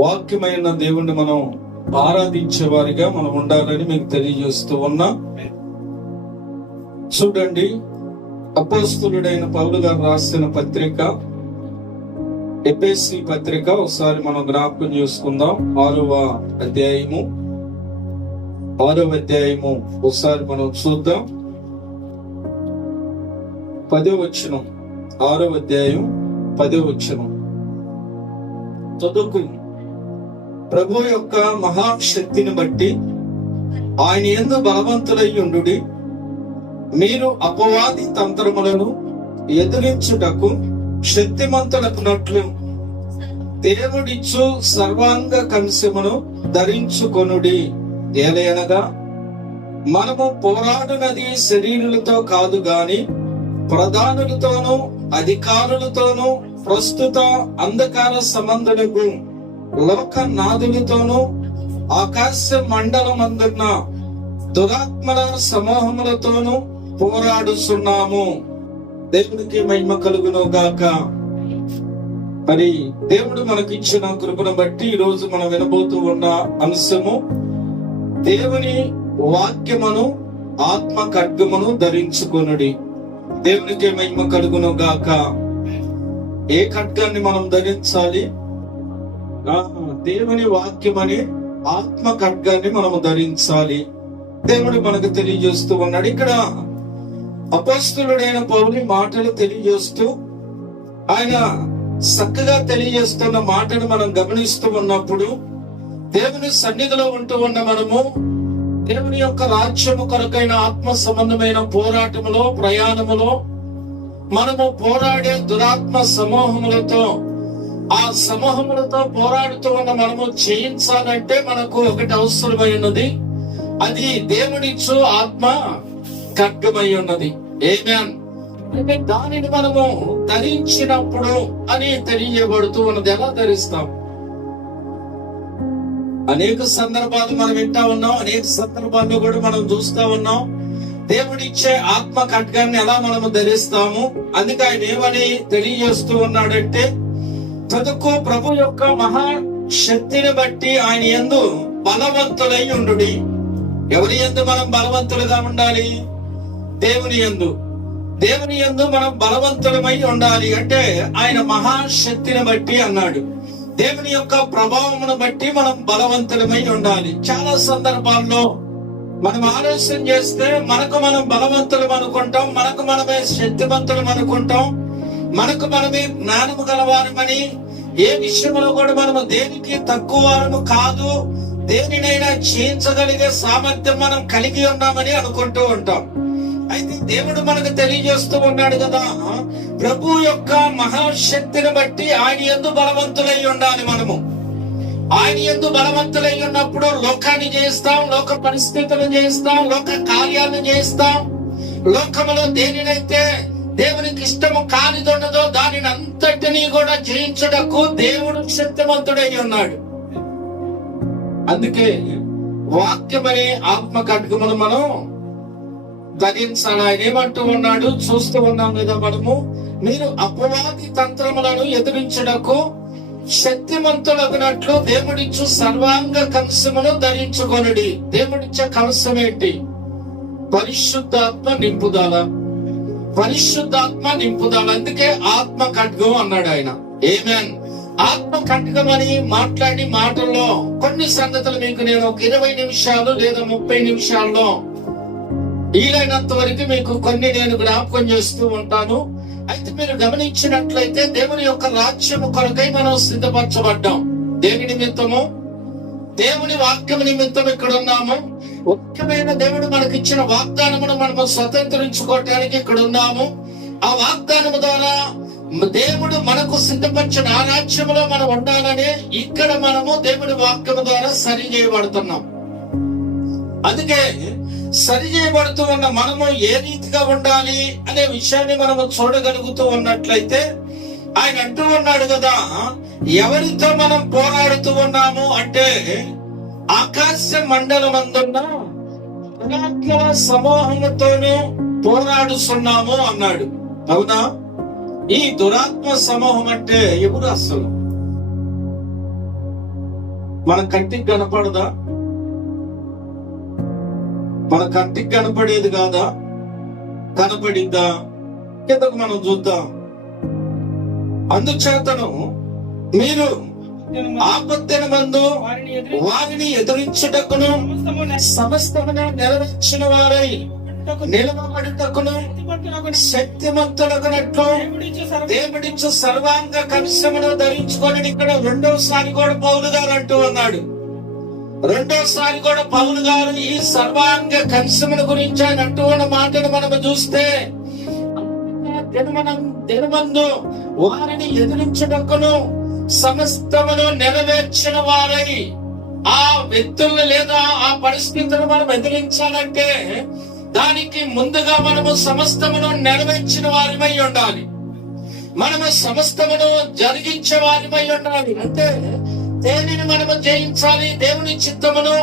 వాక్యమైన దేవుణ్ణి మనం ఆరాధించే వారిగా మనం ఉండాలని మీకు తెలియజేస్తూ ఉన్నా. చూడండి, అపోస్తలుడైన పౌలు గారు రాసిన పత్రిక ఎఫెసీ పత్రిక ఒకసారి మనం జ్ఞాపకం చేసుకుందాం. 6వ అధ్యాయము ఒకసారి మనం చూద్దాం. 10వ వచనం, 6వ అధ్యాయం 10వ వచనం చదువుకు. ప్రభు యొక్క మహాశక్తిని బట్టి ఆయన యందు బలవంతులై ఉండుడి. మీరు అపవాది తంత్రములను ఎదిరించుటకు శక్తిమంతులకున్నట్లు దేవుడిచ్చు సర్వాంగ కంశమును ధరించుకొనుడి. ఏలయనగా మనము పోరాడునది శరీరులతో కాదు గాని ప్రధానులతోనూ అధికారులతోనూ ప్రస్తుత అంధకార సంబంధులకు లోకనాథులతోనూ ఆకాశ మండలమందున్న దురాత్మల సమూహములతోనూ పోరాడుతున్నాము. దేవునికి మహిమ కలుగును గాక. మరి దేవుడు మనకిచ్చిన కృపను బట్టి ఈ రోజు మనం వినబోతూ ఉన్న అంశము, దేవుని వాక్యమును ఆత్మ ఖడ్గమును ధరించుకొనుడి. దేవునికి మహిమ కలుగును గాక. ఏ ఖడ్గాన్ని మనం ధరించాలి? దేవుని వాక్యమని ఆత్మ ఖడ్గాన్ని మనము ధరించాలి. దేవుడు మనకు తెలియజేస్తూ ఉన్నాడు. ఇక్కడ అపోస్తలుడైన పౌలు మాటలు తెలియజేస్తూ ఆయన చక్కగా తెలియజేస్తున్న మాటను మనం గమనిస్తూ ఉన్నప్పుడు, దేవుని సన్నిధిలో ఉంటూ ఉన్న మనము దేవుని యొక్క రాజ్యము కొరకైన ఆత్మ సంబంధమైన పోరాటములో ప్రయాణములో మనము పోరాడే దురాత్మ సమూహములతో, ఆ సమూహములతో పోరాడుతూ ఉన్న మనము చేయించాలంటే మనకు ఒకటి అవసరమై ఉన్నది. అది దేవుడిచ్చు ఆత్మ ఖడ్గమై ఉన్నది. ఆమేన్. అంటే దానిని మనము ధరించినప్పుడు అని తెలియబడుతూ ఉన్నది. ఎలా ధరిస్తాం? అనేక సందర్భాలు మనం వింటా ఉన్నాం, అనేక సందర్భాల్లో కూడా మనం చూస్తా ఉన్నాం. దేవుడిచ్చే ఆత్మ ఖడ్గాన్ని ఎలా మనము ధరిస్తాము? అందుకే ఆయన ఏమని తెలియజేస్తూ ఉన్నాడంటే, చదువుకో, ప్రభు యొక్క మహాశక్తిని బట్టి ఆయన యందు బలవంతులై ఉండుడి. ఎవరి యందు మనం బలవంతులుగా ఉండాలి? దేవుని యందు. దేవుని యందు మనం బలవంతులమై ఉండాలి. అంటే ఆయన మహాశక్తిని బట్టి అన్నాడు. దేవుని యొక్క ప్రభావమును బట్టి మనం బలవంతులమై ఉండాలి. చాలా సందర్భాల్లో మనం ఆలోచన చేస్తే మనకు మనం బలవంతులం అనుకుంటాం, మనకు మనమే శక్తివంతులం అనుకుంటాం, మనకు మనమే జ్ఞానము గలవారమని, ఏ విషయంలో కూడా మనము దేనికి తక్కువ వారము కాదు, దేనినైనా చేయించగలిగే సామర్థ్యం మనం కలిగి ఉన్నామని అనుకుంటూ ఉంటాం. అయితే దేవుడు మనకు తెలియజేస్తూ ఉన్నాడు కదా, ప్రభు యొక్క మహాశక్తిని బట్టి ఆయన యందు బలవంతులై ఉండాలి. మనము ఆయన యందు బలవంతులై ఉన్నప్పుడు లోకాన్ని చేస్తాం, లోక పరిస్థితులను చేస్తాం, లోక కార్యాలను చేస్తాం. లోకములో దేనినైతే దేవునికి ఇష్టము కానిదున్నదో దానిని అంతటినీ కూడా జయించుటకు దేవుడు శక్తివంతుడై ఉన్నాడు. అందుకే వాక్యమనే ఆత్మ ఖడ్గమును మనం ధరించాలి. ఆయన ఏమంటూ ఉన్నాడు చూస్తూ ఉన్నాం కదా మనము, మీరు అపవాది తంత్రములను ఎదిరించుటకు శక్తిమంతులగినట్లు దేవుడిచ్చు సర్వాంగ కంశమును ధరించుకొనుడి. దేవుడిచ్చే కంశం ఏంటి? పరిశుద్ధాత్మ నింపుదల. పరిశుద్ధాత్మ నింపుదల. అందుకే ఆత్మ ఖడ్గం అన్నాడు ఆయన. ఆమేన్. ఆత్మ ఖడ్గం అని మాట్లాడి మాటల్లో కొన్ని సంగతులు మీకు నేను ఒక 20 నిమిషాలు లేదా 30 నిమిషాల్లో వీలైనంత వరకు మీకు కొన్ని నేను జ్ఞాపకం చేస్తూ ఉంటాను. అయితే మీరు గమనించినట్లయితే దేవుని యొక్క రాజ్యము కొరకై మనం సిద్ధపరచబడ్డాం. దేని నిమిత్తము? దేవుని వాక్యము నిమిత్తం ఇక్కడ ఉన్నాము. ముఖ్యమైన దేవుడు మనకి ఇచ్చిన వాగ్దానమును మనము స్వతంత్రించుకోవటానికి ఇక్కడ ఉన్నాము. ఆ వాగ్దానము ద్వారా దేవుడు మనకు సిద్ధపరిచిన ఆ రాజ్యములో మనం ఉండాలని ఇక్కడ మనము దేవుని వాక్యము ద్వారా సరి చేయబడుతున్నాం. అందుకే సరి చేయబడుతూ ఉన్న మనము ఏ రీతిగా ఉండాలి అనే విషయాన్ని మనము చూడగలుగుతూ ఉన్నట్లయితే ఆయన అంటూ ఉన్నాడు కదా, ఎవరితో మనం పోరాడుతూ ఉన్నాము అంటే ఆకాశ మండలమందున్న దురాత్మల సమూహముతోనూ పోరాడుతున్నాము అన్నాడు. అవునా? ఈ దురాత్మ సమూహం అంటే ఎవరు? అసలు మన కంటికి కనపడదా? మన కంటికి కనపడేది కాదా? కనపడిద్దా? కిందకు మనం చూద్దాం. అందుచేతను మీరు ఆపత్తిమందు వారిని ఎదురించుటకును సమస్తమును నెరవేర్చిన వారై నిలవబడుటకును శక్తిమంతులకునట్లు దేవుడిచ్చు సర్వాంగ కవచమును ధరించుకొని ఇక్కడ రెండోసారి కూడా పౌలు గారు అంటూ ఉన్నాడు. రెండోసారి కూడా పౌలు గారు ఈ సర్వాంగ కవచముల గురించి ఆయన అంటూ ఉన్న మాటను మనం చూస్తే, దినమందు వారిని ఎదిరించుటకును సమస్తమును నెరవేర్చిన వారై. ఆ వ్యక్తులను లేదా ఆ పరిస్థితులను మనం ఎదిరించాలంటే దానికి ముందుగా మనము సమస్తమును నెరవేర్చిన వారిమై ఉండాలి. మనము సమస్తమును జరిగించే వారిమై ఉండాలి. అంటే దేనిని మనము జయించాలి? దేవుని చిత్తమును,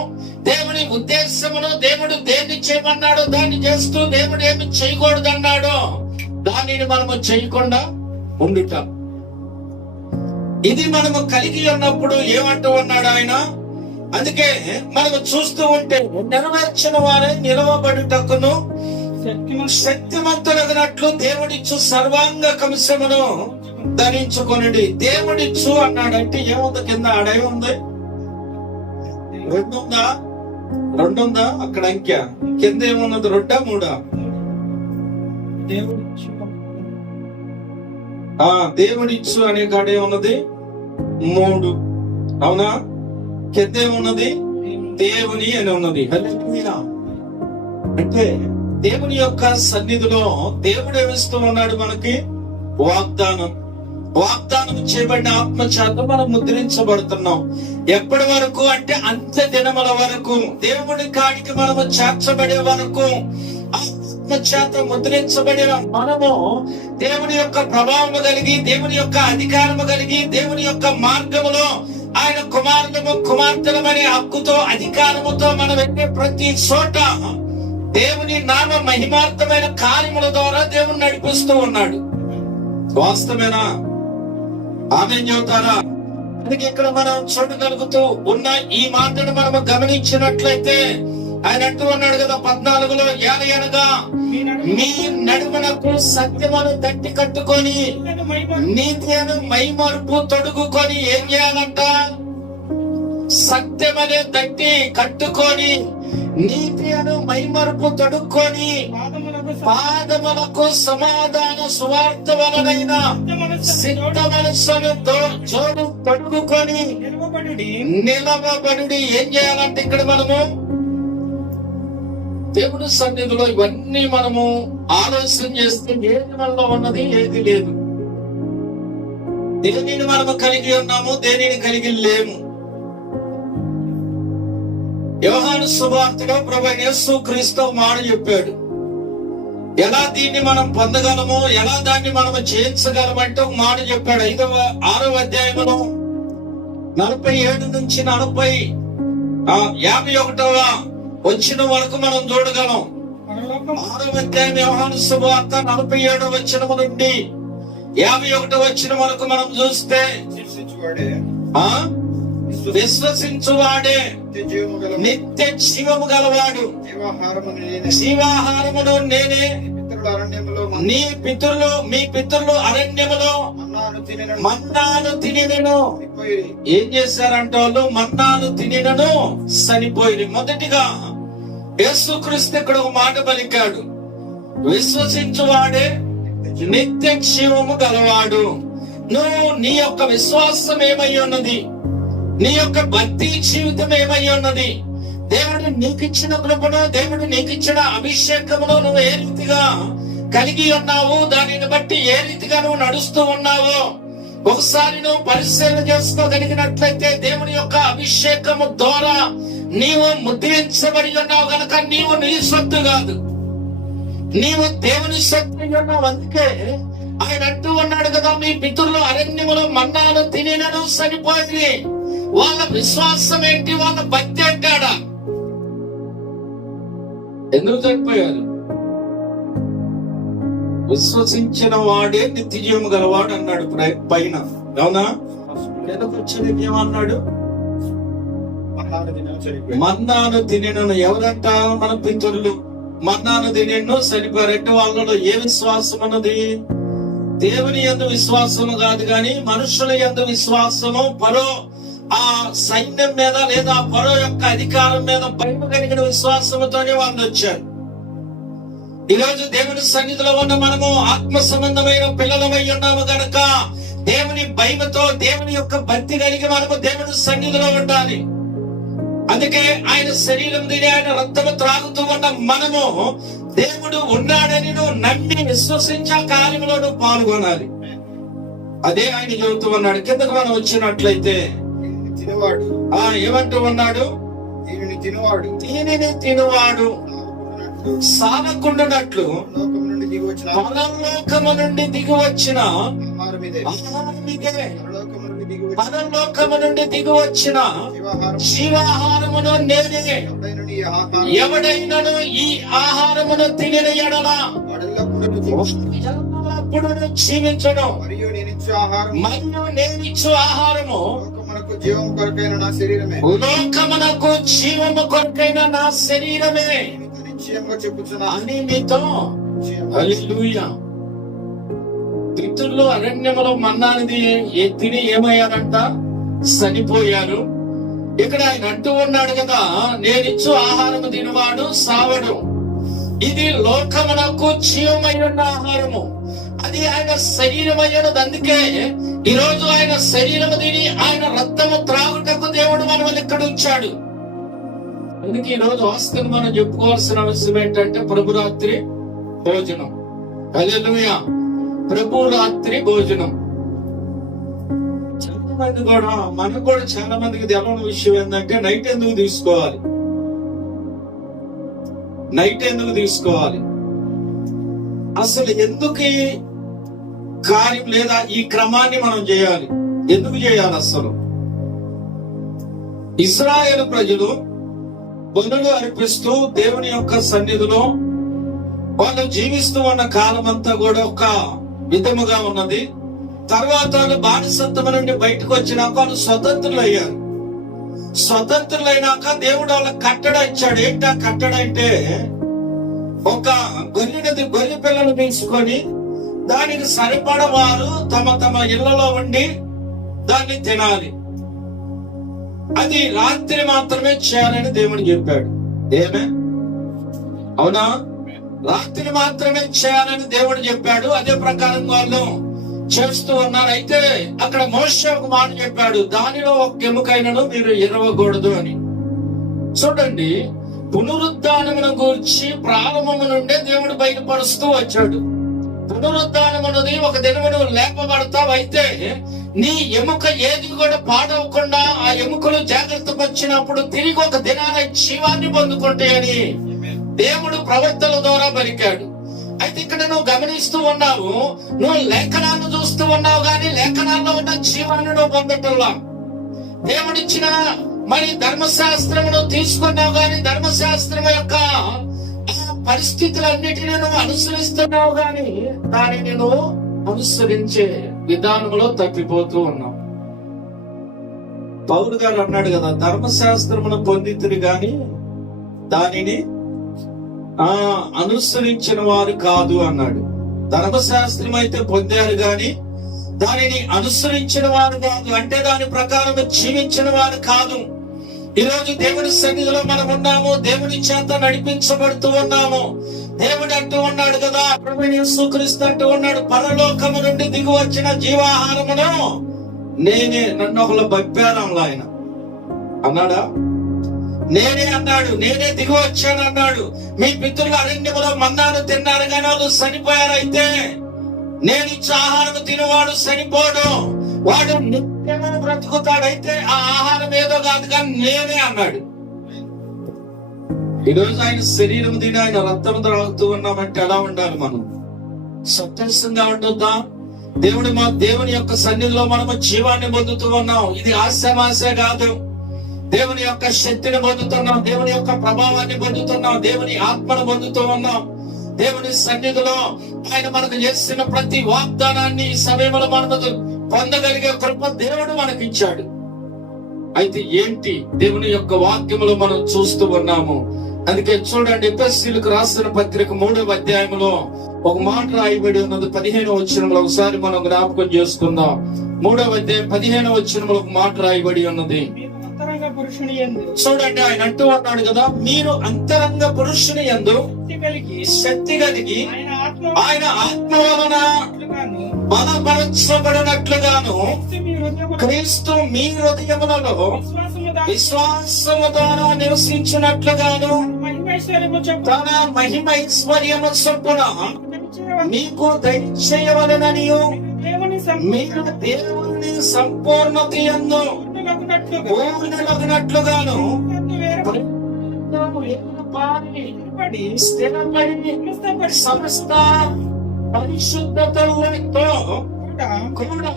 దేవుని ఉద్దేశమును, దేవుడు దేన్ని చేయమన్నాడో దాన్ని చేస్తూ, దేవుడు ఏమి చేయకూడదు అన్నాడో దానిని మనము చేయకుండా ఉండుట. ఇది మనము కలిగి ఉన్నప్పుడు ఏమంటూ ఉన్నాడు ఆయన? అందుకే మనము చూస్తూ ఉంటే నెరవేర్చిన వారే నిలవబడుటకును శక్తిమంతులగినట్లు దేవుడిచ్చు సర్వాంగ కవచమును ధరించుకొనుడి. దేవుడిచ్చు అన్నాడంటే ఏముంది? కింద అడవి ఉంది, రెండుందా అక్కడ అంకె కింద ఏమున్నది? 2 3 దేవుడిచ్చు అనే కాడే ఉన్నది 3. అవునా? కింద ఏమున్నది? దేవుని అని ఉన్నది. అంటే దేవుని యొక్క సన్నిధిలో దేవుడు ఏమిస్తూ ఉన్నాడు? మనకి వాగ్దానం చేయబడిన ఆత్మ చేత మనం ముద్రించబడుతున్నాం. ఎప్పటి వరకు అంటే అంత్య దినముల వరకు, దేవుడి కాడికి మనము చేర్చబడే వరకు ఆత్మ చేత ముద్రించబడిన మనము దేవుని యొక్క ప్రభావము కలిగి, దేవుని యొక్క అధికారము కలిగి, దేవుని యొక్క మార్గములో ఆయన కుమార్తెలమనే హక్కుతో, అధికారముతో మనం వెళ్ళే ప్రతి చోట దేవుని నామ మహిమార్థమైన కార్యముల ద్వారా దేవుని నడిపిస్తూ ఉన్నాడు. వాస్తవేనా? ఆమె చెబుతారా? అందుకే ఇక్కడ మనం చూడగలుగుతూ ఉన్న ఈ మాటను మనము గమనించినట్లయితే ఆయన అంటూ ఉన్నాడు కదా 14లో, ఏలయనగా మీ నడుమునకు సత్యమును దట్టి కట్టుకొని నీతి అను మైమరుపు తొడుగుకొని ఏం చేయాలంట? సత్యమనే దట్టి కట్టుకొని నీతి అను మైమరుపు తొడుక్కొని పాదములకు సమాధాన సువార్త వలనైన సిద్ధ మనస్సును జోడు తొడుగుకొని నిలవబడి. ఏం చేయాలంటే ఇక్కడ మనము దేవుని సన్నిధిలో ఇవన్నీ మనము ఆలోచన చేస్తే ఏది మనలో ఉన్నది, ఏది లేదు. దేనిని మనము కలిగి ఉన్నాము, దేనిని కలిగి లేము. యోహాను సువార్తలో ప్రభువైన యేసుక్రీస్తు మాట చెప్పాడు. ఎలా దీన్ని మనం పొందగలమో, ఎలా దాన్ని మనము చేయించగలమంటే ఒక మాట చెప్పాడు. 6వ అధ్యాయంలో 47 నుంచి 51వ వచ్చిన వరకు మనం చూడగలం. 6వ అధ్యాయం యోహాను సువార్త 47వ వచనం నుండి 51వ వచనం వరకు మనం చూస్తే, విశ్వసించువాడే నిత్య జీవము గలవాడు, జీవాహారమును నేనే. మీ పితరులు అరణ్యములో మన్నాను తినినను. ఏం చేశారంటే వాళ్ళు మన్నాను తినినను చనిపోయి. మొదటిగా యేసుక్రీస్తు ఇక్కడ ఒక మాట పలికాడు, విశ్వసించువాడే నిత్య జీవము గలవాడు. నువ్వు నీ యొక్క విశ్వాసం ఏమై ఉన్నది? నీ యొక్క భక్తి జీవితం ఏమై ఉన్నది? దేవుడు నీకిచ్చిన కృపను, దేవుడు నీకిచ్చిన అభిషేకమును నువ్వు ఏ రీతిగా కలిగి ఉన్నావు, దానిని బట్టి ఏ రీతిగా నువ్వు నడుస్తూ ఉన్నావో ఒకసారి నువ్వు పరిశీలన చేసుకోగలిగినట్లయితే, దేవుని యొక్క అభిషేకము ద్వారా నీవు ముద్రించబడి ఉన్నావు గనక నీవు నీ సొత్తు కాదు, నీవు దేవుని సొత్తు ఉన్నావు. అందుకే ఆయన అంటూ ఉన్నాడు కదా, మీ పితరులు అరణ్యములో మన్నాను తినినను చనిపోయింది. వాళ్ళ విశ్వాసం ఏంటి? వాళ్ళ భక్తి అంటాడా? ఎందుకు చనిపోయారు? విశ్వసించిన వాడే నిత్య జీవము గలవాడు అన్నాడు పైన. అవునా? వెనకొచ్చిన ఏమన్నాడు? ఆహార దినం చనిపోయాడు. మన్నాను తినను ఎవరంట? మన పితరులు మన్నాను తినను చనిపోయారంటే వాళ్ళలో ఏ విశ్వాసం ఉన్నది? దేవుని యందు విశ్వాసము కాదు గాని మనుషుల యందు విశ్వాసము, పరో ఆ సైన్యం మీద లేదా పరో యొక్క అధికారం మీద భయం కలిగిన విశ్వాసముతోనే వాళ్ళు వచ్చారు. ఈరోజు దేవుని సన్నిధిలో ఉన్న మనము ఆత్మ సంబంధమైన పిల్లలమై ఉన్నాము గనక దేవుని భయముతో, దేవుని యొక్క భక్తి కలిగి మనము దేవుని సన్నిధిలో ఉండాలి. అందుకే ఆయన శరీరం తిని ఆయన రక్తము త్రాగుతూ ఉన్న మనము దేవుడు ఉన్నాడని నువ్వు నమ్మి విశ్వసించే కార్యంలో నువ్వు పాల్గొనాలి. అదే ఆయన చెబుతూ ఉన్నాడు. కిందకు మనం వచ్చినట్లయితే తినవాడు ఏమంటూ ఉన్నాడు? దీనిని తినవాడు సానకుండునట్లు పరలోకము నుండి దిగి వచ్చిన పరలోకము నుండి దిగి వచ్చిన జీవాహారమును నేనే. ఎవడైనను ఈ ఆహారమును తినిన ఎడల జీవించడం. మరియు నేనిచ్చు ఆహారము జీవము కొరకైన నా శరీరమే. లోకమునకు జీవము కొరకైన నా శరీరమే అని మీతో. హల్లెలూయా. పితరులు అరణ్యములో మన్నానిది తిని ఏమయ్యారంట? చనిపోయారు. ఇక్కడ ఆయన అంటూ ఉన్నాడు కదా, నేనిచ్చు ఆహారము తినవాడు సావడు. ఇది లోకమునకు జీవమై ఉన్న ఆహారము, అది ఆయన శరీరం అయ్యాడు. అందుకే ఈ రోజు ఆయన శరీరము తిని ఆయన రక్తము త్రాగుటకు దేవుడు మనల్ని ఇక్కడ ఉంచాడు. అందుకే ఈ రోజు ఆస్తిని మనం చెప్పుకోవాల్సిన అవసరం ఏంటంటే ప్రభురాత్రి భోజనం. హల్లెలూయా. ప్రభురాత్రి భోజనం. చాలా మంది కూడా, మనకు కూడా చాలా మందికి తెలవని విషయం ఏంటంటే నైట్ ఎందుకు తీసుకోవాలి, అసలు ఎందుకు ఈ కార్యం లేదా ఈ క్రమాన్ని మనం చేయాలి, ఎందుకు చేయాలి? అసలు ఇశ్రాయేలు ప్రజలు బలులు అర్పిస్తూ దేవుని యొక్క సన్నిధిలో వాళ్ళు జీవిస్తూ ఉన్న కాలం అంతా కూడా ఒక విధముగా ఉన్నది. తర్వాత వాళ్ళు బానిసత్వం నుండి బయటకు వచ్చినాక వాళ్ళు స్వతంత్రులయ్యారు. స్వతంత్రులైనాక దేవుడు వాళ్ళకి కట్టడ ఇచ్చాడు. ఏంటా కట్టడ అంటే, ఒక గొర్రె పిల్లలు తీసుకొని దానికి సరిపడ వారు తమ తమ ఇళ్లలో ఉండి దాన్ని తినాలి. అది రాత్రి మాత్రమే చేయాలని దేవుడు చెప్పాడు. అవునా? రాత్రి మాత్రమే చేయాలని దేవుడు చెప్పాడు. అదే ప్రకారం వాళ్ళు చేస్తూ ఉన్నారు. అయితే అక్కడ మోషే ఒక మాట చెప్పాడు, దానిలో ఒక ఎముకైనను మీరు ఇరవకూడదు అని. చూడండి, పునరుద్ధానమును గూర్చి ప్రారంభము నుండే దేవుడు బయలుపరుస్తూ వచ్చాడు. పునరుద్ధానమునది ఒక దినమును లేపబడతావు. అయితే నీ ఎముక ఏది కూడా పాడవకుండా ఆ ఎముకలు జాగ్రత్త పరిచినప్పుడు తిరిగి ఒక దినాన జీవాన్ని పొందుకుంటాయని దేవుడు ప్రవక్తల ద్వారా పలికాడు. అయితే ఇక్కడ నువ్వు గమనిస్తూ ఉన్నావు, నువ్వు లేఖనాలను చూస్తూ ఉన్నావు, కానీ లేఖనాల్లో ఉన్న జీవాన్ని నువ్వు పొందటంలా. దేవుడిచ్చిన మరి ధర్మశాస్త్రమును తీసుకున్నావు, కానీ ధర్మశాస్త్రం యొక్క పరిస్థితులన్నిటినీ నువ్వు అనుసరిస్తున్నావు, కానీ దానిని నువ్వు అనుసరించే విధానంలో తప్పిపోతూ ఉన్నావు. పౌలు గారు అన్నాడు కదా, ధర్మశాస్త్రమును పొందితురు గాని దానిని అనుసరించిన వారు కాదు అన్నాడు. ధర్మశాస్త్రం అయితే పొందారు గాని దానిని అనుసరించిన వారు కాదు, అంటే దాని ప్రకారం జీవించిన వారు కాదు. ఈరోజు దేవుని సన్నిధిలో మనం ఉన్నాము, దేవుని చేత నడిపించబడుతూ ఉన్నాము. దేవుడు అంటూ ఉన్నాడు కదా, ప్రభువైన యేసుక్రీస్తు అంటూ ఉన్నాడు, పరలోకము నుండి దిగి వచ్చిన జీవాహారమును నేనే. నన్ను ఒకళ్ళు బప్పారంలో ఆయన అన్నాడా? నేనే అన్నాడు, నేనే దిగి వచ్చాను అన్నాడు. మీ పితరులు అరణ్యములో మన్నాను తిన్నారు కానీ వాళ్ళు చనిపోయారు. అయితే నేను ఇచ్చే ఆహారం తినవాడు చనిపోడు, వాడు నిత్యము బ్రతుకుతాడు. అయితే ఆ ఆహారం ఏదో కాదు కానీ నేనే అన్నాడు. ఈరోజు ఆయన శరీరం తిని ఆయన రక్తం త్రాగుతూ ఉన్నామంటే ఎలా ఉండాలి? మనం సంతోషంగా ఉండొద్దా? దేవుని యొక్క సన్నిధిలో మనము జీవాన్ని పొందుతూ ఉన్నాం. ఇది ఆశమాసే కాదు. దేవుని యొక్క శక్తిని పొందుతున్నాం, దేవుని యొక్క ప్రభావాన్ని పొందుతున్నాం, దేవుని ఆత్మను పొందుతూ ఉన్నాం. దేవుని సన్నిధిలో ఆయన మనకు చేసిన ప్రతి వాగ్దానాన్ని ఈ సమయంలో మనకు పొందగలిగే కృప దేవుడు మనకి ఇచ్చాడు. అయితే ఏంటి దేవుని యొక్క వాక్యములో మనం చూస్తూ ఉన్నాము. అందుకే చూడండి, ఎఫెసీయులకు రాసిన పత్రిక 3వ అధ్యాయంలో ఒక మాట రాయబడి ఉన్నది. 15వ వచనంలో ఒకసారి మనం జ్ఞాపకం చేసుకుందాం. 3వ అధ్యాయం 15వ వచనంలో ఒక మాట రాయబడి ఉన్నది. చూడండి, ఆయన అంటూ ఉన్నాడు కదా, మీరు అంతరంగ పురుషుని యందు శక్తి కలిగి ఆయన ఆత్మ వలన బలపరచబడినట్లుగాను క్రీస్తు మీ హృదయములలో విశ్వాసము ద్వారా నివసించినట్లుగాను తన మహిమైశ్వర్యము చొప్పున మీకు దయచేయవలెననియు మీరు దేవుని సంపూర్ణత యందు పూర్ణులగునట్లుగాను స్థిరపడి సమస్త పరిశుద్ధతతో కూడా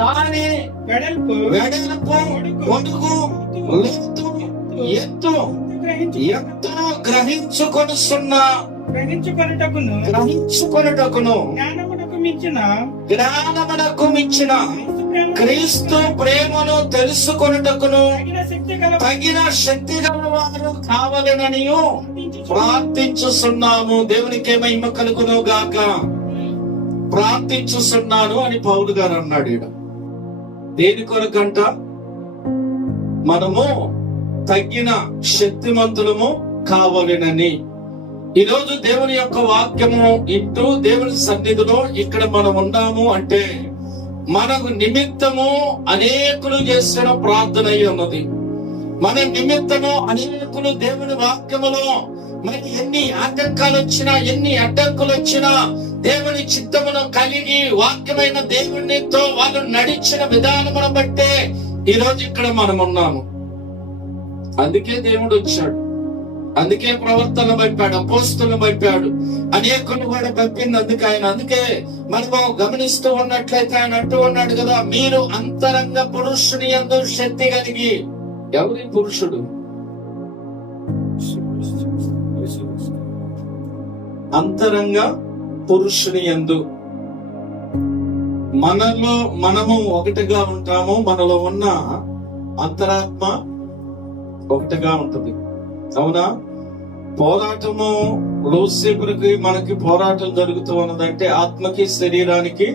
దాని వెడల్పు పొడుగు లోతు ఎత్తు గ్రహించుకొనుటకును జ్ఞానమునకు మించిన క్రీస్తు ప్రేమను తెలుసుకొనుటకును తగిన శక్తి గల వారు కావాలనని ప్రార్థించుచున్నాము. దేవునికి మహిమ కలుగును గాక. ప్రార్థించుచున్నాను అని పౌలు గారు అన్నాడు. ఈడ దేని కొరకంట? మనము తగిన శక్తిమంతులము కావాలనని. ఈరోజు దేవుని యొక్క వాక్యము ఇంటూ దేవుని సన్నిధిలో ఇక్కడ మనం ఉన్నాము అంటే మనకు నిమిత్తము అనేకులు చేసిన ప్రార్థన అయి ఉన్నది. మన నిమిత్తము అనేకులు దేవుని వాక్యములో మరి ఎన్ని ఆటంకాలు వచ్చినా, ఎన్ని అడ్డంకులు వచ్చినా దేవుని చిత్తమును కలిగి వాక్యమైన దేవునితో వాళ్ళు నడిచిన విధానమును బట్టే ఈ రోజు ఇక్కడ మనం ఉన్నాము. అందుకే దేవుడు వచ్చాడు, అందుకే ప్రవర్తన పంపాడు, అపోస్తులను పంపాడు, అనేకులు కూడా పంపింది అందుకే మనము గమనిస్తూ ఉన్నట్లయితే ఆయన అంటూ ఉన్నాడు కదా, మీరు అంతరంగ పురుషుని యందు శక్తి కలిగి. ఎవరి పురుషుడు? అంతరంగ పురుషుని యందు. మనలో మనము ఒకటిగా ఉంటాము. మనలో ఉన్న అంతరాత్మ ఒకటిగా ఉంటుంది. అవునా? పోరాటము లోసేపురికి మనకి పోరాటం జరుగుతూ ఉన్నదంటే ఆత్మకి శరీరానికి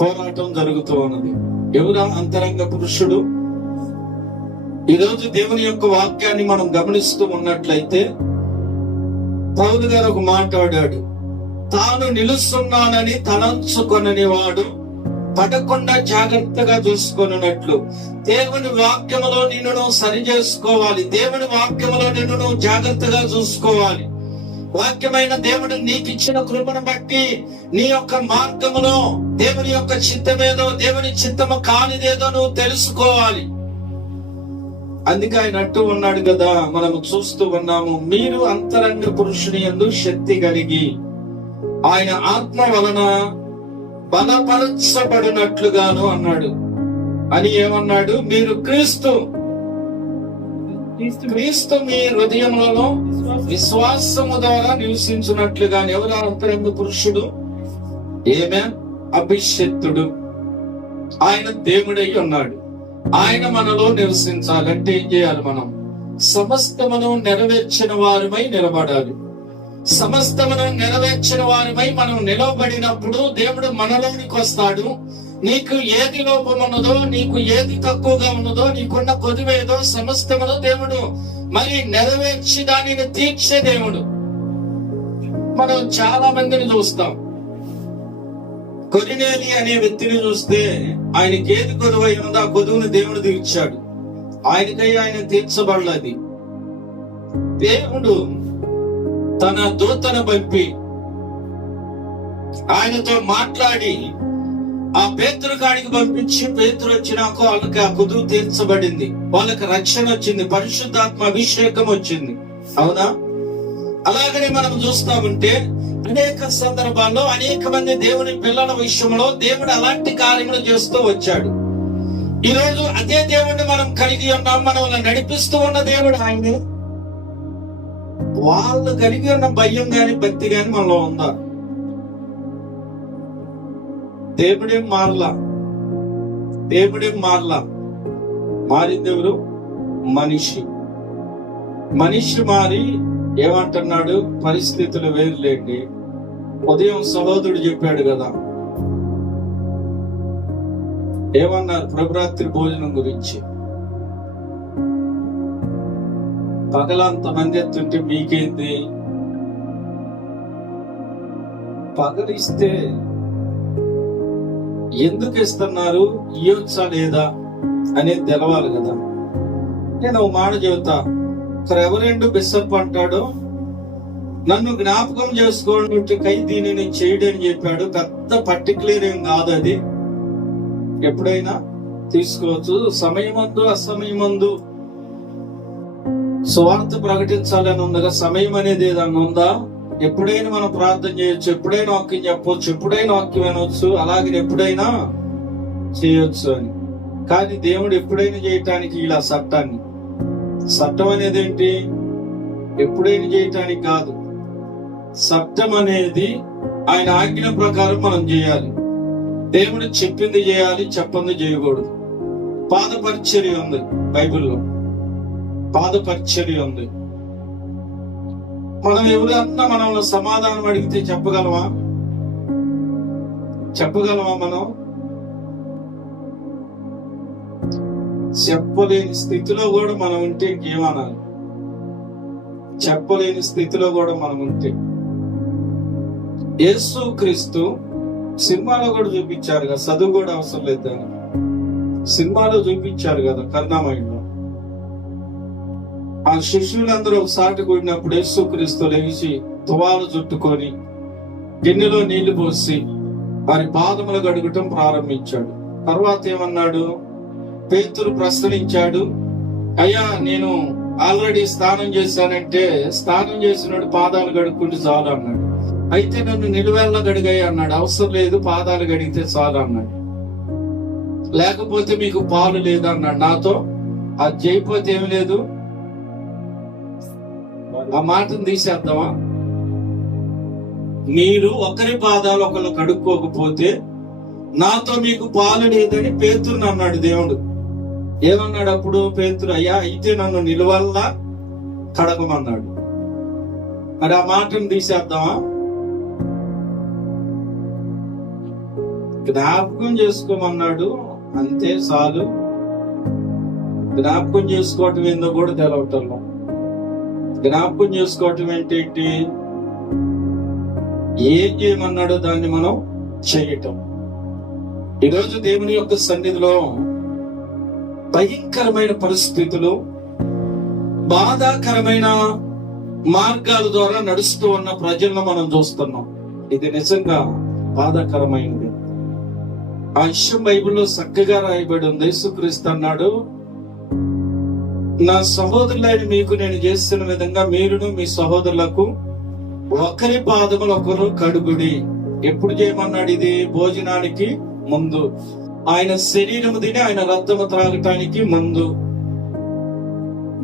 పోరాటం జరుగుతూ ఉన్నది. ఎవరా అంతరంగ పురుషుడు? ఈరోజు దేవుని యొక్క వాక్యాన్ని మనం గమనిస్తూ ఉన్నట్లయితే పౌలు గారు ఒక మాట్లాడాడు, తాను నిలుస్తున్నానని తలంచుకొనని వాడు పడకుండా జాగ్రత్తగా చూసుకొనున్నట్లు దేవుని వాక్యములో నిన్ను సరి చేసుకోవాలి. దేవుని వాక్యములో నిన్ను జాగ్రత్తగా చూసుకోవాలి. వాక్యమైన దేవుడు నీకు ఇచ్చిన కృపను బట్టి నీ యొక్క మార్గములో దేవుని యొక్క చిత్తమేదో, దేవుని చిత్తము కానిదేదో నువ్వు తెలుసుకోవాలి. అందుకే ఆయన అంటూ ఉన్నాడు కదా, మనము చూస్తూ ఉన్నాము, మీరు అంతరంగ పురుషుని యందు శక్తి కలిగి ఆయన ఆత్మ వలన బలపరచబడినట్లుగాను అన్నాడు. అని ఏమన్నాడు? మీరు క్రీస్తు మీ హృదయములలో విశ్వాసము ద్వారా నివసించినట్లుగా. ఎవరు అంతరంగ పురుషుడు? ఏమే? అభిషిక్తుడు. ఆయన దేవుడై ఉన్నాడు. ఆయన మనలో నివసించాలంటే ఏం చేయాలి? మనం సమస్తమును నెరవేర్చిన వారిమై నిలబడాలి. సమస్తమును నెరవేర్చిన వారిమై మనం నిలవబడినప్పుడు దేవుడు మనలోనికి వస్తాడు. నీకు ఏది లోపం ఉన్నదో, నీకు ఏది తక్కువగా ఉన్నదో, నీకున్న కొదువేదో సమస్తమును దేవుడు మరి నెరవేర్చి దానిని తీర్చే దేవుడు. మనం చాలా మందిని చూస్తాం. కొరినేలి అనే వ్యక్తిని చూస్తే ఆయనకి ఏది కొదువై ఉందో ఆ కొదువుని దేవుడు తీర్చాడు. ఆయనకై ఆయన తీర్చబడలేదు. దేవుడు తన దూతను పంపి ఆయనతో మాట్లాడి ఆ పేతురు కాడికి పంపించి, పేతురు వచ్చినాక వాళ్ళకి ఆ కొదువు తీర్చబడింది, వాళ్ళకి రక్షణ వచ్చింది, పరిశుద్ధాత్మ అభిషేకం వచ్చింది. అవునా? అలాగనే మనం చూస్తామంటే అనేక సందర్భాల్లో అనేక మంది దేవుని పిల్లల విషయంలో దేవుడు అలాంటి కార్యములు చేస్తూ వచ్చాడు. ఈ రోజు అదే దేవుడిని మనం కలిగి ఉన్నాం. మనల్ని నడిపిస్తూ ఉన్న దేవుడు ఆయనే. వాళ్ళు కలిగి ఉన్న భయం గాని భక్తి గాని మనలో ఉందా? దేవుడేం మారలా. మారింది ఎవరు? మనిషి. మనిషి మారి ఏమంటున్నాడు? పరిస్థితులు వేరులేండి. ఉదయం సహోదరుడు చెప్పాడు కదా, ఏమన్నారు ప్రభురాత్రి భోజనం గురించి? పగలంత మంది ఎత్తుంటే మీకేంది? పగలిస్తే ఎందుకు ఇస్తున్నారు, ఇయ్యొచ్చా లేదా అనేది తెలవాలి కదా. నేను ఓ మాట చెబుతా, రెవరెండ్ బిషప్ అంటాడు, నన్ను జ్ఞాపకం చేసుకోండి కై దీనిని చేయడని చెప్పాడు. పెద్ద పర్టికులర్ ఏం కాదు అది, ఎప్పుడైనా తీసుకోవచ్చు. సమయమందు అసమయమందు స్వార్థ ప్రకటించాలని ఉందిగా, సమయం అనేది ఏదన్నా ఉందా? ఎప్పుడైనా మనం ప్రార్థన చేయొచ్చు, ఎప్పుడైనా వాక్యం చెప్పవచ్చు, ఎప్పుడైనా వాక్యం వినవచ్చు, అలాగే ఎప్పుడైనా చేయొచ్చు అని. కానీ దేవుడు ఎప్పుడైనా చేయటానికి ఇలా చట్టాన్ని, చట్టం అనేది ఏంటి? ఎప్పుడైనా చేయటానికి కాదు. చట్టం అనేది ఆయన ఆజ్ఞ ప్రకారం మనం చేయాలి. దేవుడు చెప్పింది చేయాలి, చెప్పంది చేయకూడదు. పాదపరిచర్య ఉంది బైబిల్లో, పాదపరిచర్య ఉంది. మనం ఎవరన్నా మనల్ని సమాధానం అడిగితే చెప్పగలమా? చెప్పగలమా? మనం చెప్పలేని స్థితిలో కూడా మనం ఉంటే ఇంకేమనాలి? చెప్పలేని స్థితిలో కూడా మనం ఉంటే, యేసు క్రీస్తు సినిమాలో కూడా చూపించారు కదా, చదువు కూడా అవసరం లేదు దాన్ని. సినిమాలో చూపించారు కదా కరుణామయంలో. ఆ శిష్యులందరూ ఒక సాటి కూడినప్పుడు యేసు క్రీస్తు లేచి తువాలు చుట్టుకొని గిన్నెలో నీళ్లు పోసి వారి పాదములు గడుగటం ప్రారంభించాడు. తర్వాత ఏమన్నాడు? పేతురు ప్రశ్నించాడు, అయ్యా నేను ఆల్రెడీ స్నానం చేశానంటే స్నానం చేసినోడు పాదాలు గడుక్కుంటే చాలు అన్నాడు. అయితే నన్ను నిలువెల్ల గడిగాయి అన్నాడు. అవసరం లేదు, పాదాలు గడిగితే చాలు అన్నాడు. లేకపోతే మీకు పాలు లేదు అన్నాడు. నాతో అది చేయకపోతే ఏమి లేదు, ఆ మాటను తీసేద్దామా? మీరు ఒకరి పాదాలు ఒకరు కడుక్కోకపోతే నాతో మీకు పాలు లేదని పేతురుని అన్నాడు దేవుడు. ఏమన్నాడు అప్పుడు పేతురు? అయ్యా అయితే నన్ను నిలువల్లా కడగమన్నాడు. మరి ఆ మాటను తీసేద్దామా? జ్ఞాపకం చేసుకోమన్నాడు, అంతే చాలు. జ్ఞాపకం చేసుకోవటం ఏందో కూడా తెలవటం. జ్ఞాపకం చేసుకోవటం ఏంటి? ఏం చేయమన్నాడో దాన్ని మనం చేయటం. ఈరోజు దేవుని యొక్క సన్నిధిలో భయంకరమైన పరిస్థితులు, బాధాకరమైన మార్గాల ద్వారా నడుస్తూ ఉన్న ప్రజలను మనం చూస్తున్నాం. ఇది నిజంగా బాధాకరమైనది. ఆ విషయం బైబిల్లో చక్కగా రాయబడి ఉంది. యేసుక్రీస్తు అన్నాడు, నా సహోదరులైన మీకు నేను చేస్తున్న విధంగా మీరును మీ సహోదరులకు ఒకరి పాదములు ఒకరు కడుగుడి. ఎప్పుడు చేయమన్నాడు? ఇది భోజనానికి ముందు, ఆయన శరీరము తిని ఆయన రక్తము త్రాగటానికి ముందు.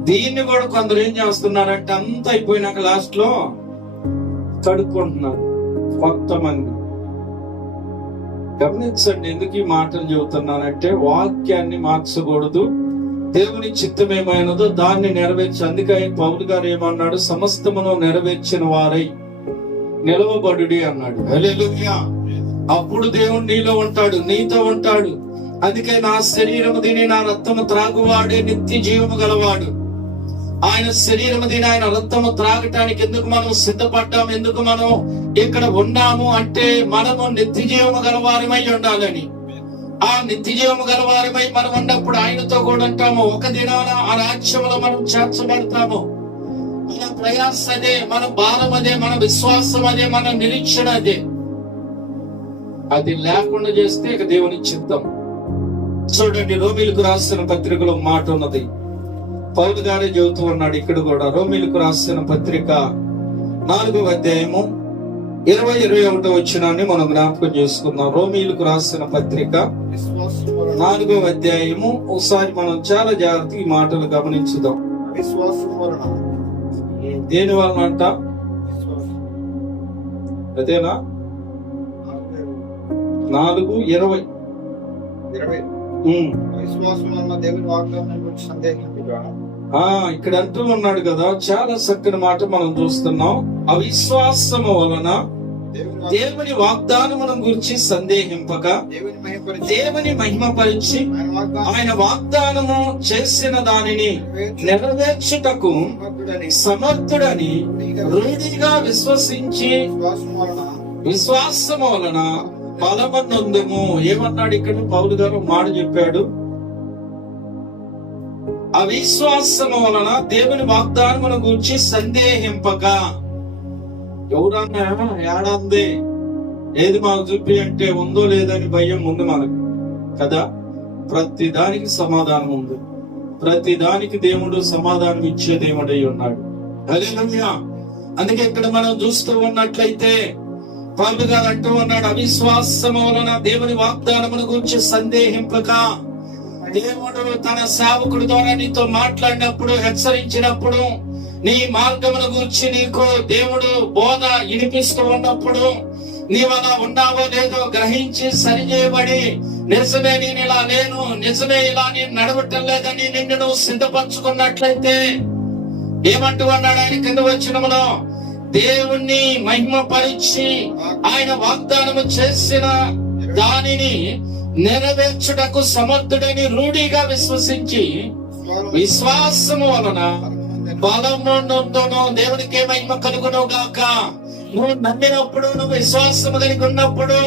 దీన్ని కూడా కొందరు ఏం చేస్తున్నారంటే అంత అయిపోయినాక లాస్ట్ లో కడుక్కుంటున్నారు కొంతమంది. గమనించండి, ఎందుకు ఈ మాటలు చెబుతున్నానంటే వాక్యాన్ని మార్చకూడదు. దేవుని చిత్తం ఏమైనదో దాన్ని నెరవేర్చి, అందుకే పౌలు గారు ఏమన్నాడు? సమస్తమును నెరవేర్చిన వారై నిలవబడుడి అన్నాడు. హల్లెలూయా. అప్పుడు దేవుడు నీలో ఉంటాడు, నీతో ఉంటాడు. అందుకే నా శరీరము తిని నా రక్తము త్రాగువాడే నిత్య జీవము గలవాడు. ఆయన శరీరము తిని ఆయన రక్తము త్రాగటానికి ఎందుకు మనం సిద్ధపడ్డాము, ఎందుకు మనం ఇక్కడ ఉన్నాము అంటే మనము నిత్య జీవము గలవారిమై ఉండాలని. ఆ నిత్య జీవము గలవారిమై మనం ఉన్నప్పుడు ఆయనతో కూడా ఉంటాము. ఒక దినాన ఆ రాజ్యములో మనం చేర్చబడతాము. మన ప్రయాస అదే, మన భారం అదే, మన విశ్వాసం అదే, మన నిరీక్షణ అదే. అది లేకుండా చేస్తే ఇక దేవుని చిత్తం. చూడండి, రోమీలకు రాసిన పత్రికలో మాట ఉన్నది. పౌలు గారే చెబుతూ ఉన్నాడు ఇక్కడ కూడా. రోమీలకు రాసిన పత్రిక 4వ అధ్యాయము 20-21 వచనాన్ని మనం జ్ఞాపకం చేసుకుందాం. రోమీలకు రాసిన పత్రిక 4వ అధ్యాయము ఒకసారి మనం చాలా జాగ్రత్తగా ఈ మాటలు గమనించుదాం. దేని వలన అంట? అదేనా? 4:20 విశ్వాసం వలన దేవుని వాగ్దానం గురించి సందేహింపుగా. ఇక్కడ అంటూ ఉన్నాడు కదా, చాలా చక్కని మాట మనం చూస్తున్నాం. అవిశ్వాసము వలన దేవుని వాగ్దానమును గురించి సందేహింపక దేవుని మహిమపరిచి ఆయన వాగ్దానము చేసిన దానిని నెరవేర్చుటకు సమర్థుడని రూఢిగా విశ్వసించి విశ్వాసము వలన బలమన్నొందుము. ఏమన్నాడు ఇక్కడ పౌలు గారు మాట చెప్పాడు, అవిశ్వాసము వలన దేవుని వాగ్దానమును గురించి సందేహింపక. ఎవరన్నా ఏడాది ఏది మాకు చూపి అంటే ఉందో లేదని భయం ఉంది మనకు కదా. ప్రతి దానికి సమాధానం ఉంది, ప్రతి దానికి దేవుడు సమాధానం ఇచ్చే దేవుడై ఉన్నాడు. హల్లెలూయా. అందుకే ఇక్కడ మనం చూస్తూ ఉన్నట్లయితే పౌలు గారు అంటూ ఉన్నాడు, అవిశ్వాసము వలన దేవుని వాగ్దానమును గురించి సందేహింపక. దేవుడు తన సేవకుడి ద్వారా నీతో మాట్లాడినప్పుడు, హెచ్చరించినప్పుడు, నీ మార్గమును గురించి నీకు దేవుడు బోధ వినిపిస్తూ ఉన్నప్పుడు నీవు అలా ఉన్నావో లేదో గ్రహించి సరిచేయబడి, నిజమే నేను ఇలా లేను, నిజమే ఇలా నేను నడవటం లేదని నిన్ను నువ్వు సిద్ధపరచుకున్నట్లయితే ఏమంటూ అన్నాడు ఆయన కింద వచనములో, దేవుణ్ణి మహిమపరిచి ఆయన వాగ్దానము చేసిన దానిని నెరవేర్చుటకు సమర్థుడని రూఢిగా విశ్వసించి విశ్వాసము వలన బలమునందును దేవునికి మహిమ కలుగును గాక. నువ్వు నమ్మినప్పుడు, నువ్వు విశ్వాసము కలిగి ఉన్నప్పుడు,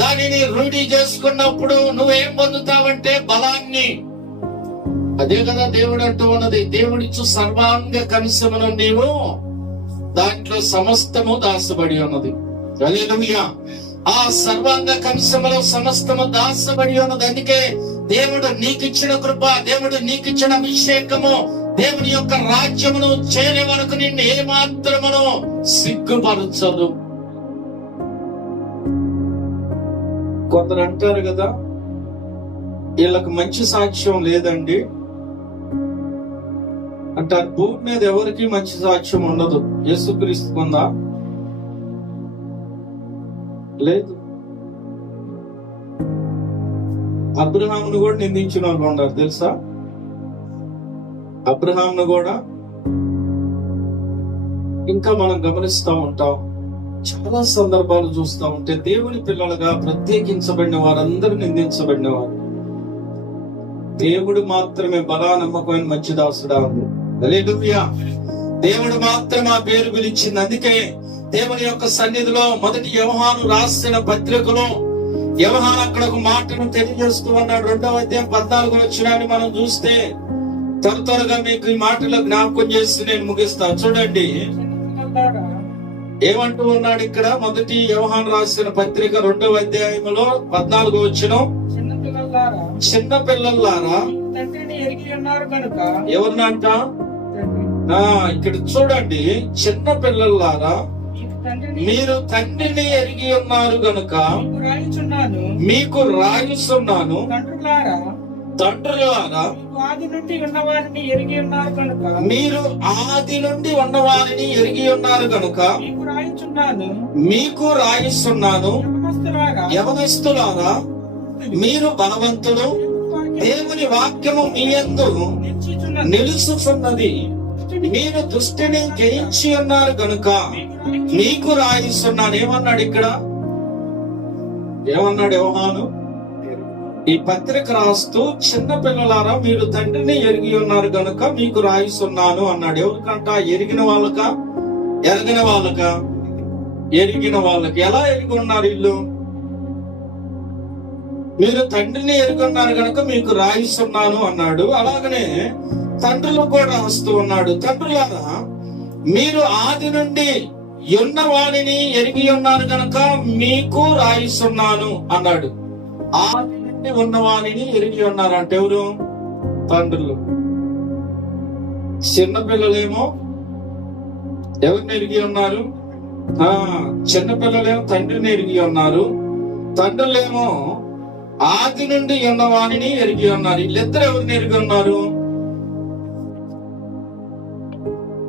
దానిని రూఢి చేసుకున్నప్పుడు నువ్వేం పొందుతావంటే బలాన్ని. అదే కదా దేవుడు అంటూ ఉన్నది, దేవుడిచ్చు సర్వాంగ కమిషమును నీవు దాంట్లో సమస్తము దాసబడి ఉన్నది. హల్లెలూయా. ఆ సర్వాంగ కంశములో సమస్తము దాసబడి ఉన్నది. అందుకే దేవుడు నీకిచ్చిన కృప, దేవుడు నీకిచ్చిన అభిషేకము, దేవుని యొక్క రాజ్యమును చేరే వరకు నిన్ను ఏమాత్రమును సిగ్గుపరచదు. కొందరు అంటారు కదా, వీళ్ళకి మంచి సాక్ష్యం లేదండి అంటారు. భూమి మీద ఎవరికి మంచి సాక్ష్యం ఉండదు. యేసుక్రీస్తుకుందా? లేదు. అబ్రహామును కూడా నిందించిన వాళ్ళు ఉన్నారు తెలుసా. అబ్రహామును కూడా ఇంకా మనం గమనిస్తూ ఉంటాం. చాలా సందర్భాలు చూస్తూ ఉంటే దేవుని పిల్లలుగా ప్రత్యేకించబడిన వారందరూ నిందించబడిన వారు. దేవుడు మాత్రమే బలా నమ్మకమైన మంచి దాసుడా ఉంది. హల్లెలూయా. దేవుడు మాత్రమే ఆ పేరు పిలిచింది. అందుకే దేవుని యొక్క సన్నిధిలో మొదటి యోహాను రాసిన పత్రికలో యోహాను అక్కడ ఒక మాటను తెలియజేస్తూ ఉన్నాడు. 2వ అధ్యాయం 14వ వచనాన్ని మనం చూస్తే త్వరగా మీకు ఈ మాటలో జ్ఞాపకం చేసి నేను ముగిస్తా. చూడండి ఏమంటూ ఉన్నాడు ఇక్కడ. మొదటి యోహాను రాసిన పత్రిక 2వ అధ్యాయంలో 14వ వచనం, చిన్న పిల్లలారా ఎవరినంట? ఇక్కడ చూడండి, చిన్న పిల్లలారా మీరు తండ్రిని ఎరిగి ఉన్నారు గనుక మీకు రాయుచున్నాను. తండ్రులారా మీరు ఆది నుండి ఉన్నవారిని ఎరిగి ఉన్నారు గనుక మీకు రాయిస్తున్నాను. యవనస్తులారా మీరు బలవంతులు, దేవుని వాక్యము మీ యందు నిలుచుచున్నది. మీరు దుష్టిని జయించి ఉన్నారు గనుక మీకు రాయిస్తున్నాను. ఏమన్నాడు ఇక్కడ? ఏమన్నాడు యోహాను? ఈ పత్రిక రాస్తూ చిన్న పిల్లలారా మీరు తండ్రిని ఎరిగి ఉన్నారు గనుక మీకు రాయిస్తున్నాను అన్నాడు. ఎవరికంట? ఎరిగిన వాళ్ళక, ఎరగిన వాళ్ళక? ఎరిగిన వాళ్ళకి. ఎలా ఎరిగి ఉన్నారు వీళ్ళు? మీరు తండ్రిని ఎరిగి ఉన్నారు గనుక మీకు రాయిస్తున్నాను అన్నాడు. అలాగనే తండ్రులు కూడా రాస్తూ ఉన్నాడు. తండ్రులారా మీరు ఆది నుండి ఉన్న వాడిని ఎరిగి ఉన్నారు గనుక మీకు రాయిస్తున్నాను అన్నాడు. ఆది నుండి ఉన్నవాడిని ఎరిగి ఉన్నారు అంటే ఎవరు? తండ్రులు. చిన్నపిల్లలేమో ఎవరిని ఎరిగి ఉన్నారు? చిన్నపిల్లలేమో తండ్రిని ఎరిగి ఉన్నారు. తండ్రులేమో ఆది నుండి ఉన్నవాడిని ఎరిగి ఉన్నారు. వీళ్ళిద్దరు ఎవరిని ఎరిగి ఉన్నారు?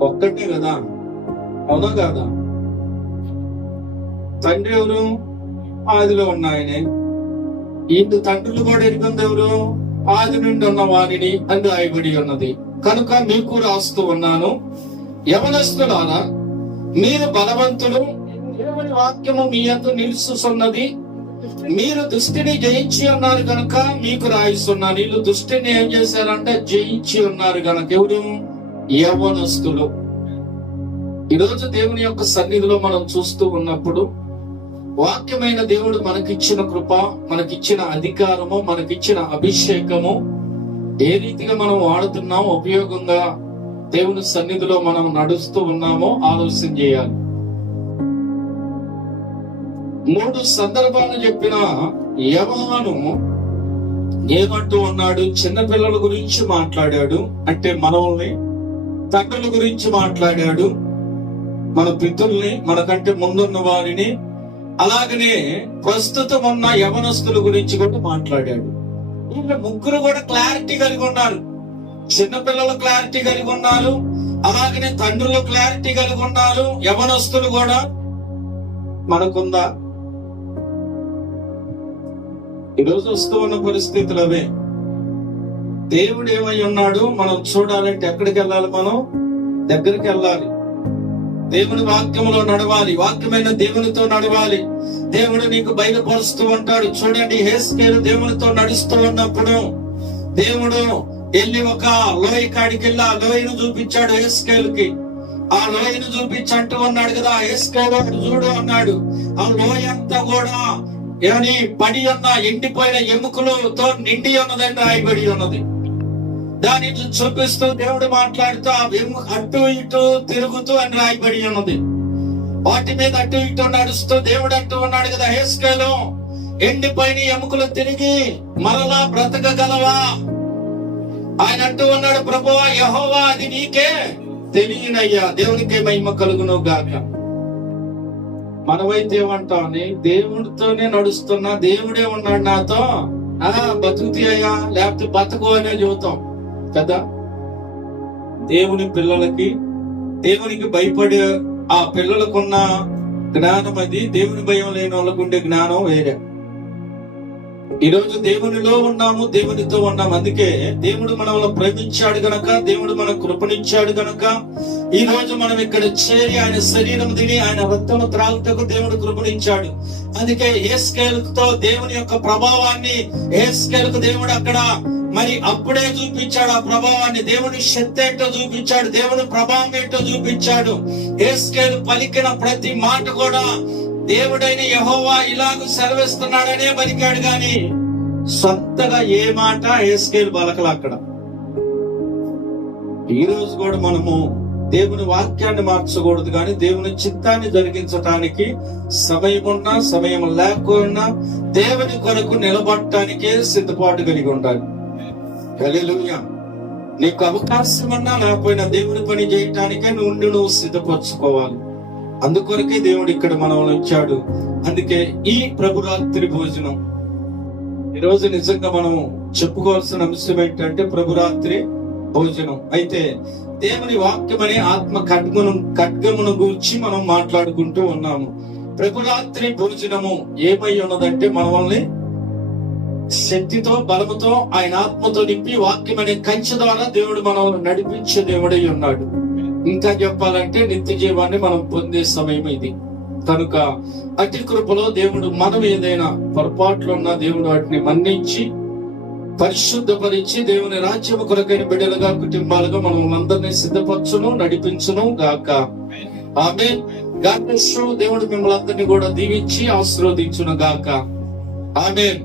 ఒక్కటే కదా, అవునా కాదా? తండ్రి ఎవరు? ఆదిలో ఉన్న ఆయనే. వీళ్ళు తండ్రులు కూడా ఎరిగింది ఎవరు? ఆది నుండి ఉన్న వారిని అని రాయబడి ఉన్నది. కనుక మీకు రాస్తూ ఉన్నాను, యవనస్తులారా మీరు బలవంతులు, దేవుని వాక్యము మీ యందు నిలుస్తున్నది, మీరు దుష్టిని జయించి ఉన్నారు కనుక మీకు రాయిస్తున్నాను. వీళ్ళు దుష్టిని ఏం చేశారంటే జయించి ఉన్నారు కనుక. ఎవరు? యవనస్తులు. ఈరోజు దేవుని యొక్క సన్నిధిలో మనం చూస్తూ ఉన్నప్పుడు వాక్యమైన దేవుడు మనకిచ్చిన కృప, మనకిచ్చిన అధికారము, మనకిచ్చిన అభిషేకము ఏ రీతిగా మనం వాడుతున్నామో, ఉపయోగంగా దేవుని సన్నిధిలో మనం నడుస్తూ ఉన్నామో ఆలోచన చేయాలి. 3 సందర్భాలు చెప్పిన యెహోవాను ఏమంటూ ఉన్నాడు? చిన్నపిల్లల గురించి మాట్లాడాడు, అంటే మనల్ని, తండ్రుల గురించి మాట్లాడాడు, మన పితరుల్ని, మనకంటే ముందున్న వారిని, అలాగనే ప్రస్తుతం ఉన్న యవనస్తుల గురించి కూడా మాట్లాడాడు. వీళ్ళ ముగ్గురు కూడా క్లారిటీ కలిగి ఉన్నారు. చిన్నపిల్లలు క్లారిటీ కలిగి ఉన్నారు, అలాగనే తండ్రులు క్లారిటీ కలిగి ఉన్నారు, యవనస్తులు కూడా. మనకుందా? ఈరోజు వస్తూ ఉన్న పరిస్థితులు అవే. దేవుడు ఏమై ఉన్నాడు మనం చూడాలంటే ఎక్కడికి వెళ్ళాలి? మనం దగ్గరికి వెళ్ళాలి, దేవుని వాక్యంలో నడవాలి, వాక్యమైన దేవునితో నడవాలి. దేవుడు నీకు బయలుపరుస్తూ ఉంటాడు. చూడండి, హెస్కేలు దేవునితో నడుస్తూ ఉన్నప్పుడు దేవుడు వెళ్ళి ఒక లోయ కాడికి వెళ్ళి ఆ లోయను చూపించాడు హెస్కేలుకి. ఆ లోయను చూపించి అంటూ ఉన్నాడు కదా, హెస్కేలు చూడు అన్నాడు. ఆ లోయ అంతా కూడా ఏమని పడి ఉన్న ఎండిపోయిన ఎముకలతో నిండి ఉన్నదని రాయబడి ఉన్నది. దాన్ని చూపిస్తూ దేవుడు మాట్లాడుతూ అటు ఇటు తిరుగుతూ అని రాయబడి ఉన్నది. వాటి మీద అటు ఇటు నడుస్తూ దేవుడు అంటూ ఉన్నాడు కదా, హెస్కేలు ఎండిపోయిన ఎముకలు తిరిగి మరలా బ్రతకగలవా? ఆయన అంటూ ఉన్నాడు, ప్రభువా యెహోవా అది నీకే తెలియనయ్యా. దేవునికే మహిమ కలుగును గాక. మనమైతే ఏమంటామని, దేవుడితోనే నడుస్తున్నా, దేవుడే ఉన్నాడు నాతో, బతుకుతీయ్యా లేకపోతే బతకు అనే చెబుతాం కదా. దేవుని పిల్లలకి, దేవునికి భయపడే ఆ పిల్లలకున్న జ్ఞానం అది, దేవుని భయం లేని వాళ్ళకు ఉండే జ్ఞానం వేరే. ఈరోజు దేవునిలో ఉన్నాము, దేవునితో ఉన్నాము. అందుకే దేవుడు మనల్ని ప్రేమించాడు గనక, దేవుడు మనకు కృపణించాడు గనక ఈ రోజు మనం ఇక్కడ చేరి ఆయన శరీరం తిని ఆయన రక్తము త్రాగుటకు దేవుడు కృపణించాడు. అందుకే హెస్కేలుతో దేవుని యొక్క ప్రభావాన్ని హెస్కేలుకు దేవుడు అక్కడ మరి అప్పుడే చూపించాడు. ఆ ప్రభావాన్ని, దేవుని శక్తి ఏంటో చూపించాడు, దేవుని ప్రభావం ఏంటో చూపించాడు. హెస్కేలు పలికిన ప్రతి మాట కూడా దేవుడైన యెహోవా ఇలాగ సెలవిస్తున్నాడనే పలికాడు గాని సొంతగా ఏ మాట హెస్కేలు పలకల. అక్కడ ఈ రోజు కూడా మనము దేవుని వాక్యాన్ని మార్చకూడదు, కానీ దేవుని చిత్తాన్ని జరిగించటానికి సమయం ఉన్నా సమయం లేకున్నా దేవుని కొరకు నిలబడటానికే సిద్ధపాటు కలిగి ఉండాలి. హల్లెలూయా. నీకు అవకాశం ఉన్నా లేకపోయినా దేవుని పని చేయటానికే నువ్వు సిద్ధపరచుకోవాలి. అందుకొరకే దేవుడు ఇక్కడ మనల్ని ఇచ్చాడు. అందుకే ఈ ప్రభురాత్రి భోజనం ఈరోజు నిజంగా మనం చెప్పుకోవాల్సిన అంశం ఏంటంటే ప్రభురాత్రి భోజనం. అయితే దేవుని వాక్యం అనే ఆత్మ ఖడ్గమును గురించి మనం మాట్లాడుకుంటూ ఉన్నాము. ప్రభురాత్రి భోజనము ఏమై ఉన్నదంటే మనల్ని శక్తితో, బలముతో, ఆయన ఆత్మతో నింపి వాక్యం అనే కంచె ద్వారా దేవుడు మనల్ని నడిపించే దేవుడై ఉన్నాడు. ఇంకా చెప్పాలంటే నిత్య జీవాన్ని మనం పొందే సమయం ఇది. కనుక అతి కృపలో దేవుడు మనం ఏదైనా పొరపాట్లు ఉన్నా దేవుడు వాటిని మన్నించి పరిశుద్ధపరిచి దేవుని రాజ్యము కొరకైన బిడ్డలుగా, కుటుంబాలుగా మనం అందరినీ సిద్ధపరచును, నడిపించును గాక. ఆమేన్. God bless you. దేవుడు మిమ్మల్ని అందరినీ కూడా దీవించి ఆశీర్వదించును గాక. ఆమేన్.